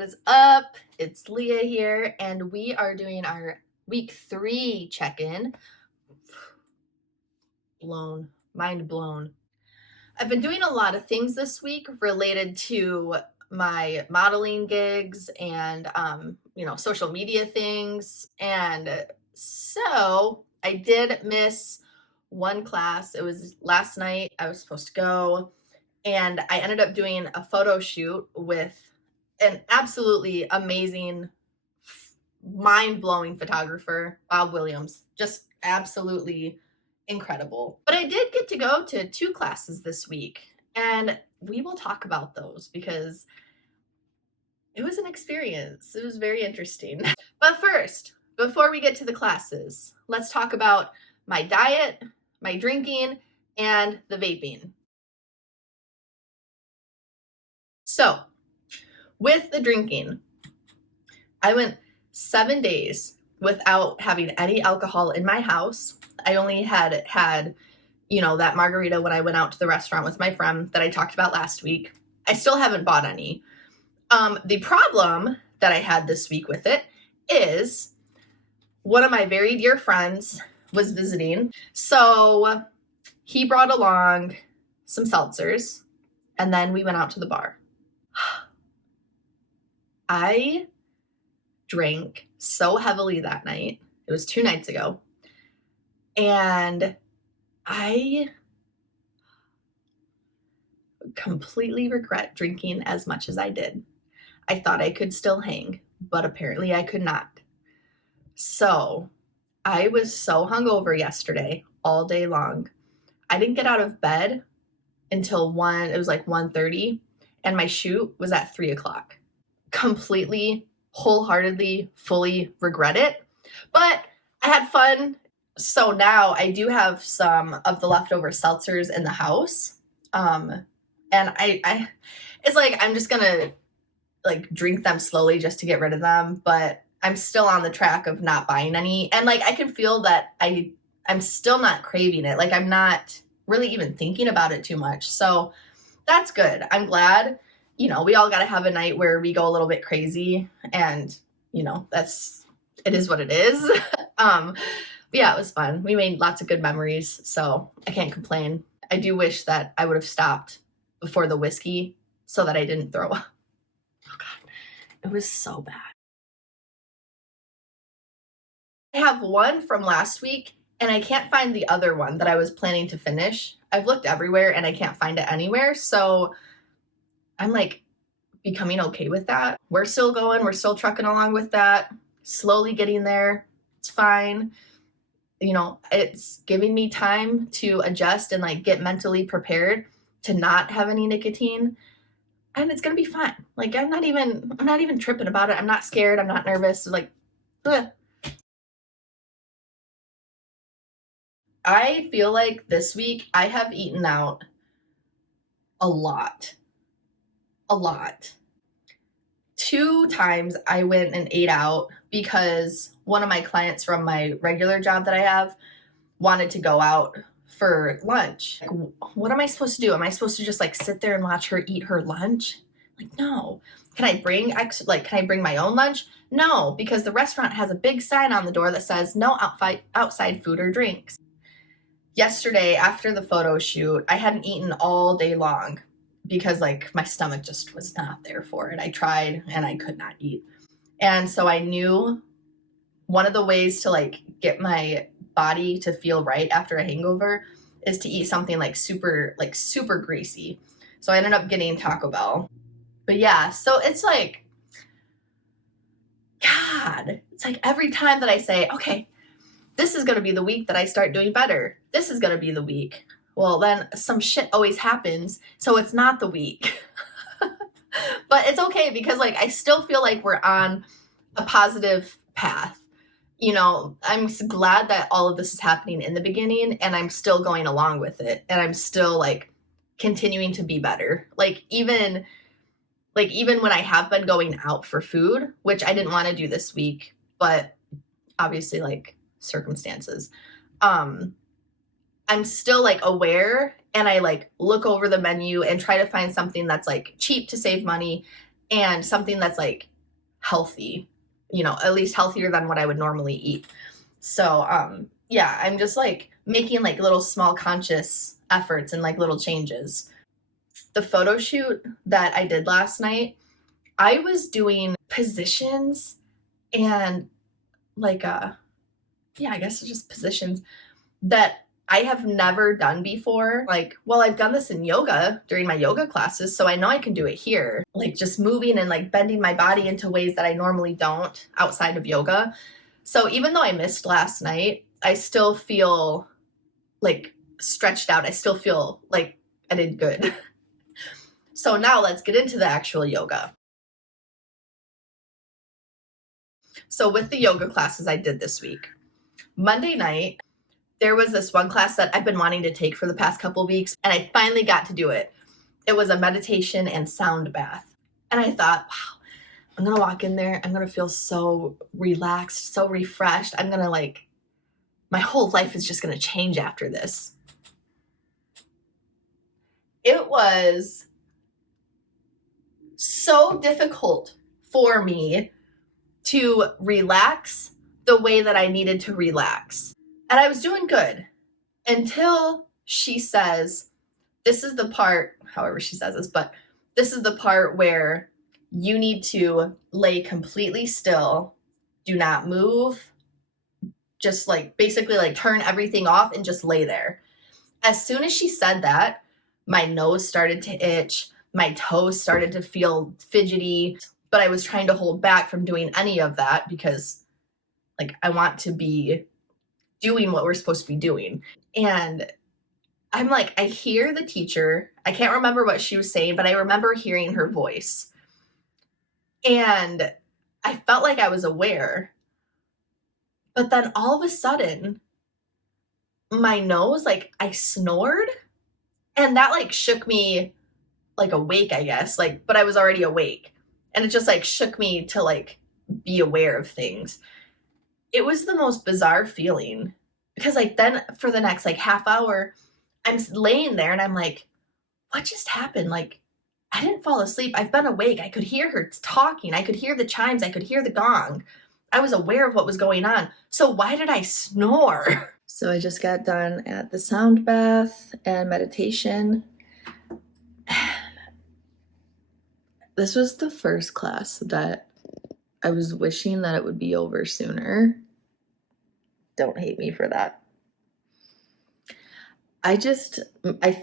What is up? It's Leah here, and we are doing our week 3 check-in. Mind blown. I've been doing a lot of things this week related to my modeling gigs and, social media things. And so I did miss one class. It was last night. I was supposed to go, and I ended up doing a photo shoot with an absolutely amazing, mind-blowing photographer, Bob Williams. Just absolutely incredible. But I did get to go to 2 classes this week, and we will talk about those because it was an experience. It was very interesting. But first, before we get to the classes, let's talk about my diet, my drinking, and the vaping. So, with the drinking, I went 7 days without having any alcohol in my house. I only had that margarita when I went out to the restaurant with my friend that I talked about last week. I still haven't bought any. The problem that I had this week with it is one of my very dear friends was visiting. So he brought along some seltzers, and then we went out to the bar. I drank so heavily that night. It was 2 nights ago. And I completely regret drinking as much as I did. I thought I could still hang, but apparently I could not. So I was so hungover yesterday all day long. I didn't get out of bed until 1:30, and my shoot was at 3:00. Completely, wholeheartedly, fully regret it, but I had fun. So now I do have some of the leftover seltzers in the house, and I it's like I'm just gonna drink them slowly just to get rid of them, but I'm still on the track of not buying any, and I can feel that I'm still not craving it. I'm not really even thinking about it too much, so that's good. I'm glad. We all got to have a night where we go a little bit crazy, and, it is what it is. Yeah, it was fun. We made lots of good memories, so I can't complain. I do wish that I would have stopped before the whiskey so that I didn't throw up. Oh God, it was so bad. I have one from last week, and I can't find the other one that I was planning to finish. I've looked everywhere, and I can't find it anywhere, so I'm becoming okay with that. We're still going. We're still trucking along with that. Slowly getting there. It's fine. It's giving me time to adjust and get mentally prepared to not have any nicotine. And it's going to be fine. I'm not even tripping about it. I'm not scared. I'm not nervous. Ugh. I feel like this week I have eaten out a lot. 2 times I went and ate out because one of my clients from my regular job that I have wanted to go out for lunch. What am I supposed to do? Am I supposed to just sit there and watch her eat her lunch? No. Can I bring my own lunch? No, because the restaurant has a big sign on the door that says no outside food or drinks. Yesterday after the photo shoot, I hadn't eaten all day long because my stomach just was not there for it. I tried and I could not eat. And so I knew one of the ways to get my body to feel right after a hangover is to eat something super greasy. So I ended up getting Taco Bell. But yeah, so it's God, it's every time that I say, okay, this is going to be the week that I start doing better. This is going to be the week. Well, then some shit always happens, so it's not the week. But it's okay because I still feel like we're on a positive path. I'm glad that all of this is happening in the beginning, and I'm still going along with it, and I'm still continuing to be better. Even when I have been going out for food, which I didn't want to do this week, but obviously circumstances. I'm still aware, and I look over the menu and try to find something that's cheap to save money and something that's healthy, at least healthier than what I would normally eat. So, yeah, I'm just like making like little small conscious efforts and like little changes. The photo shoot that I did last night, I was doing positions and like, yeah, I guess just positions that I have never done before. Like, well, I've done this in yoga during my yoga classes, so I know I can do it here. Like just moving and like bending my body into ways that I normally don't outside of yoga. So even though I missed last night, I still feel like stretched out. I still feel like I did good. So now let's get into the actual yoga. So with the yoga classes I did this week, Monday night, there was this one class that I've been wanting to take for the past couple weeks, and I finally got to do it. It was a meditation and sound bath. And I thought, wow, I'm going to walk in there. I'm going to feel so relaxed, so refreshed. I'm going to like, my whole life is just going to change after this. It was so difficult for me to relax the way that I needed to relax. And I was doing good until she says, this is the part, however she says this, but this is the part where you need to lay completely still, do not move, just like basically like turn everything off and just lay there. As soon as she said that, my nose started to itch, my toes started to feel fidgety, but I was trying to hold back from doing any of that because like I want to be doing what we're supposed to be doing. And I'm like, I hear the teacher. I can't remember what she was saying, but I remember hearing her voice. And I felt like I was aware. But then all of a sudden, my nose, like I snored. And that like shook me like awake, I guess. Like, but I was already awake. And it just like shook me to like be aware of things. It was the most bizarre feeling. Because like then for the next like half hour, I'm laying there and I'm like, what just happened? Like, I didn't fall asleep. I've been awake. I could hear her talking. I could hear the chimes. I could hear the gong. I was aware of what was going on. So why did I snore? So I just got done at the sound bath and meditation. This was the first class that I was wishing that it would be over sooner. Don't hate me for that.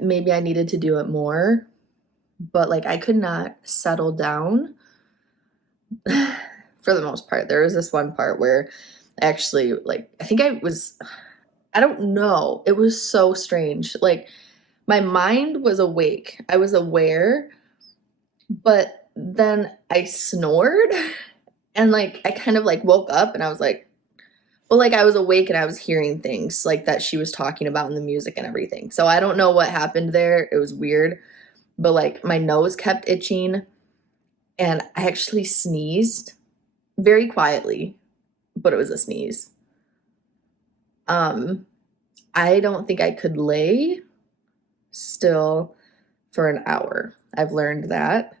Maybe I needed to do it more, but like I could not settle down for the most part. There was this one part where actually like, I don't know. It was so strange. Like my mind was awake. I was aware, but then I snored and like I kind of like woke up and I was like, well, like I was awake and I was hearing things like that she was talking about in the music and everything. So I don't know what happened there. It was weird, but like my nose kept itching and I actually sneezed very quietly, but it was a sneeze. I don't think I could lay still for an hour. I've learned that.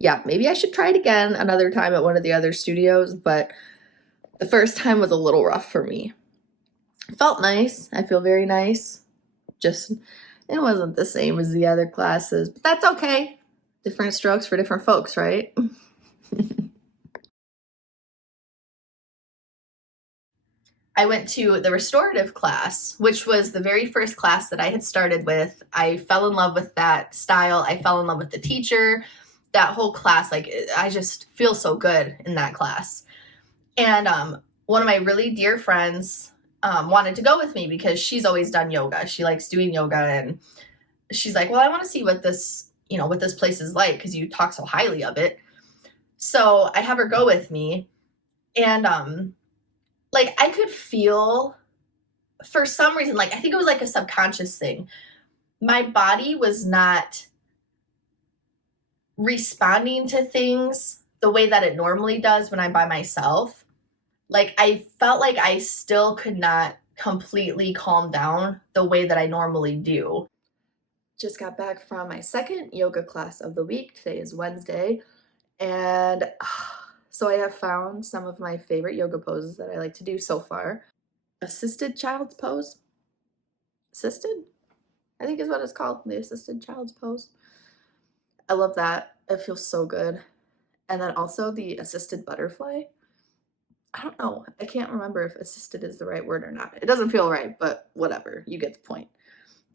Yeah, maybe I should try it again another time at one of the other studios, but the first time was a little rough for me. It felt nice. I feel very nice. Just, it wasn't the same as the other classes, but that's okay. Different strokes for different folks, right? I went to the restorative class, which was the very first class that I had started with. I fell in love with that style. I fell in love with the teacher. That whole class, like I just feel so good in that class. And one of my really dear friends wanted to go with me because she's always done yoga. She likes doing yoga, and she's like, well, I want to see what this place is like because you talk so highly of it. So I have her go with me, and like I could feel for some reason, like I think it was like a subconscious thing. My body was not responding to things the way that it normally does when I'm by myself. Like I felt like I still could not completely calm down the way that I normally do. Just got back from my second yoga class of the week. Today is Wednesday. And so I have found some of my favorite yoga poses that I like to do so far. Assisted child's pose. Assisted? I think is what it's called. The assisted child's pose. I love that. It feels so good. And then also the assisted butterfly. I don't know. I can't remember if assisted is the right word or not. It doesn't feel right, but whatever. You get the point.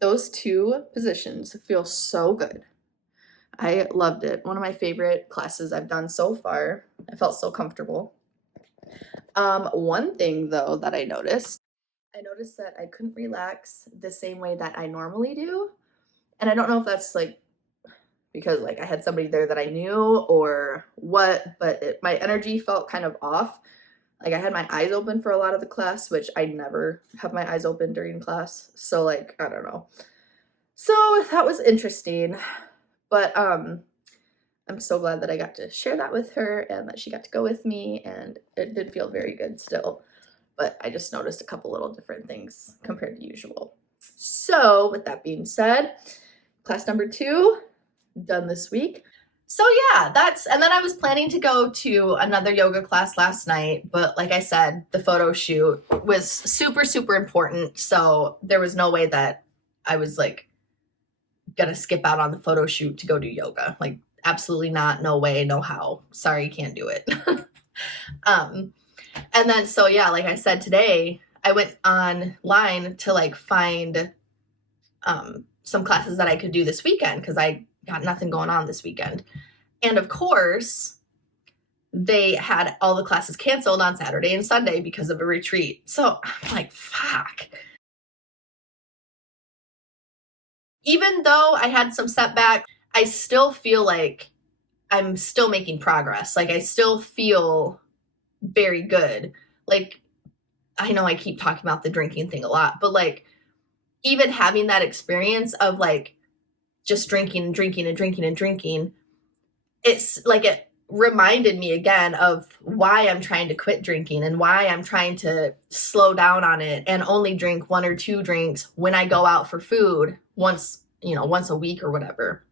Those two positions feel so good. I loved it. One of my favorite classes I've done so far. I felt so comfortable. One thing though that I noticed that I couldn't relax the same way that I normally do. And I don't know if that's like because like I had somebody there that I knew or what, but my energy felt kind of off. Like I had my eyes open for a lot of the class, which I never have my eyes open during class. So like, I don't know. So that was interesting. But I'm so glad that I got to share that with her and that she got to go with me, and it did feel very good still. But I just noticed a couple little different things compared to usual. So with that being said, class number 2 done this week. So yeah, and then I was planning to go to another yoga class last night, but like I said, the photo shoot was super, super important. So there was no way that I was like gonna skip out on the photo shoot to go do yoga. Like absolutely not, no way, no how. Sorry, can't do it. And then so yeah, like I said, today I went online to like find some classes that I could do this weekend because I got nothing going on this weekend. And of course, they had all the classes canceled on Saturday and Sunday because of a retreat. So I'm like, fuck. Even though I had some setbacks, I still feel like I'm still making progress. Like I still feel very good. Like I know I keep talking about the drinking thing a lot, but like even having that experience of like just drinking and drinking and drinking and drinking, it's like it reminded me again of why I'm trying to quit drinking and why I'm trying to slow down on it and only drink 1 or 2 drinks when I go out for food once a week or whatever.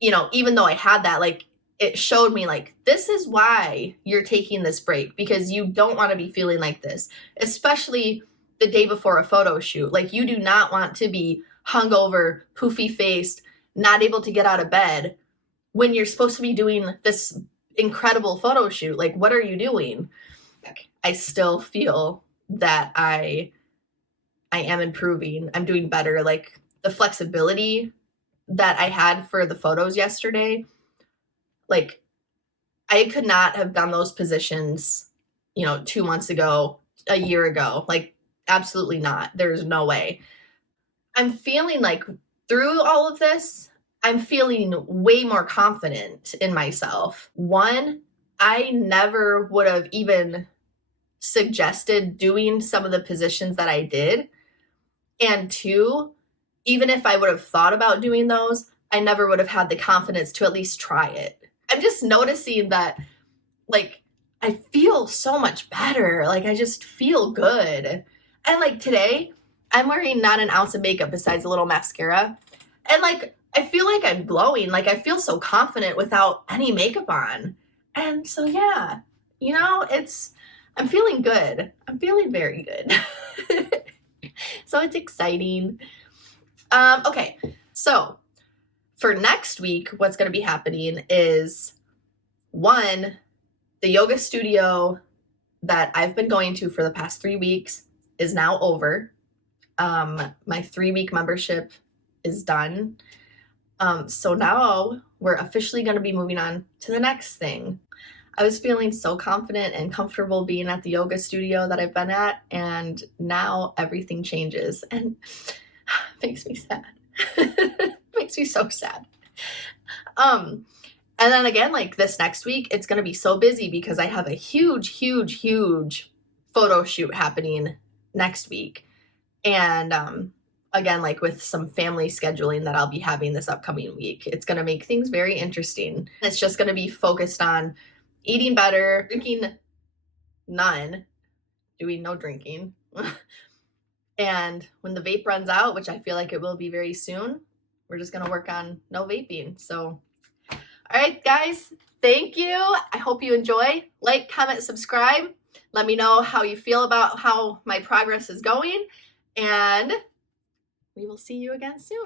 Even though I had that, like it showed me like, this is why you're taking this break, because you don't want to be feeling like this, especially the day before a photo shoot. Like you do not want to be hungover, poofy faced, not able to get out of bed when you're supposed to be doing this incredible photo shoot. Like, what are you doing? I still feel that I am improving. I'm doing better. Like the flexibility that I had for the photos yesterday, like I could not have done those positions, 2 months ago, a year ago. Like absolutely not. There's no way. I'm feeling like through all of this, I'm feeling way more confident in myself. 1, I never would have even suggested doing some of the positions that I did. And 2, even if I would have thought about doing those, I never would have had the confidence to at least try it. I'm just noticing that, like, I feel so much better. Like, I just feel good. And, like, today, I'm wearing not an ounce of makeup besides a little mascara. And, like, I feel like I'm glowing. Like, I feel so confident without any makeup on. And so, yeah, I'm feeling good. I'm feeling very good. So it's exciting. Okay, so for next week, what's going to be happening is 1, the yoga studio that I've been going to for the past 3 weeks is now over. My 3-week membership is done. So now we're officially going to be moving on to the next thing. I was feeling so confident and comfortable being at the yoga studio that I've been at, and now everything changes, and it makes me sad. It makes me so sad. And then again, like this next week, it's going to be so busy because I have a huge, huge, huge photo shoot happening next week. And again, like with some family scheduling that I'll be having this upcoming week, it's going to make things very interesting. It's just going to be focused on eating better, drinking none, doing no drinking. And when the vape runs out, which I feel like it will be very soon, we're just going to work on no vaping. So, all right, guys, Thank you. I hope you enjoy. Like, comment, subscribe. Let me know how you feel about how my progress is going. And we will see you again soon.